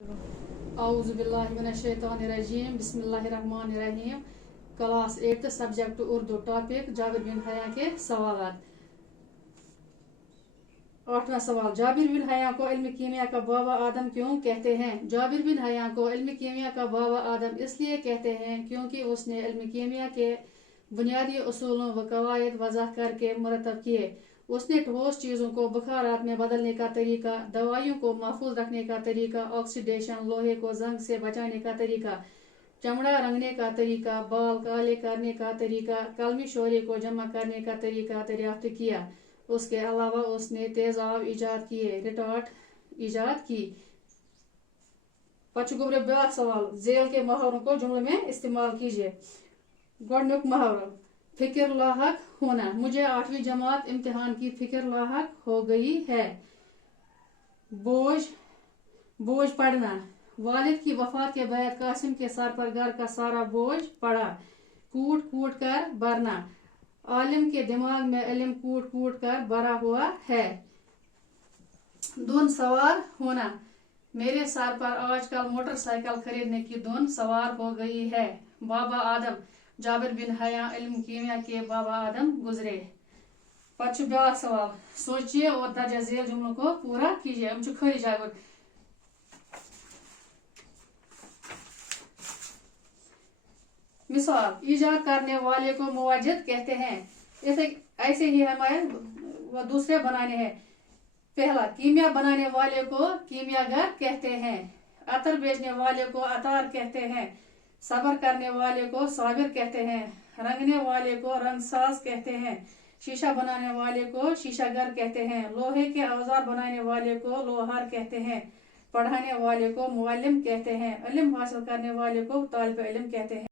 औज़ुबिल्लाहिमिनश्शैतानिर्रजीम बिस्मिल्लाहिर्रहमानिर्रहीम। Class 8 subject Urdu. Topic Jabir bin Hayyan के सवालात। 8वां सवाल, जाबिर बिन हया को इल्म कीमिया का बाबा आदम क्यों कहते हैं? जाबिर बिन हया को इल्म कीमिया का बाबा आदम इसलिए कहते हैं क्योंकि उसने इल्म कीमिया के बुनियादी उसूलों व कवायद वज़ाह करके मुरतब किए। उसने ठोस चीज़ों को बुखारात में बदलने का तरीका, दवाइयों को महफूज रखने का तरीका, ऑक्सीडेशन, लोहे को जंग से बचाने का तरीका, चमड़ा रंगने का तरीका, बाल काले करने का तरीका, कलमी शोरे को जमा करने का तरीका दरियाफ्त किया। उसके अलावा उसने तेजाब ईजाद किए, रिटार्ट ईजाद की। पचगुब्रे ब्याक सवाल, जेल के मुहावरों को जुमलों में इस्तेमाल कीजिए। गोडनुक मुहावरा, फिक्र लाहक होना। मुझे 8वीं जमात इम्तिहान की फिक्र लाहक हो गई है। बोझ पड़ना। वालिद की वफात के बाद कासिम के सर पर घर का सारा बोझ पड़ा। कूट कूट कर भरना। आलिम के दिमाग में इल्म कूट कूट कर भरा हुआ है। धुन सवार होना। मेरे सर पर आजकल मोटरसाइकिल खरीदने की धुन सवार हो गई है। बाबा आदम, जाबिर बिन हया इल्म कीमिया के बाबा आदम गुजरे। पच ब्याक सवाल, सोचिए और दर्ज झेल जुमलों को पूरा कीजिए। हम खरी जागर। मिसाल, ईजाद करने वाले को मुवाजिद कहते हैं। ऐसे ही हमारे वो दूसरे बनाने हैं। पहला, कीमिया बनाने वाले को कीमियागर कहते हैं। अतर बेचने वाले को अतार कहते हैं। सब्र करने वाले को साबिर कहते हैं। रंगने वाले को रंगसाज कहते हैं। शीशा बनाने वाले को शीशागर कहते हैं। लोहे के औजार बनाने वाले को लोहार कहते हैं। पढ़ाने वाले को मुअल्लिम कहते हैं। इल्म हासिल करने वाले को तालिब इल्म कहते हैं।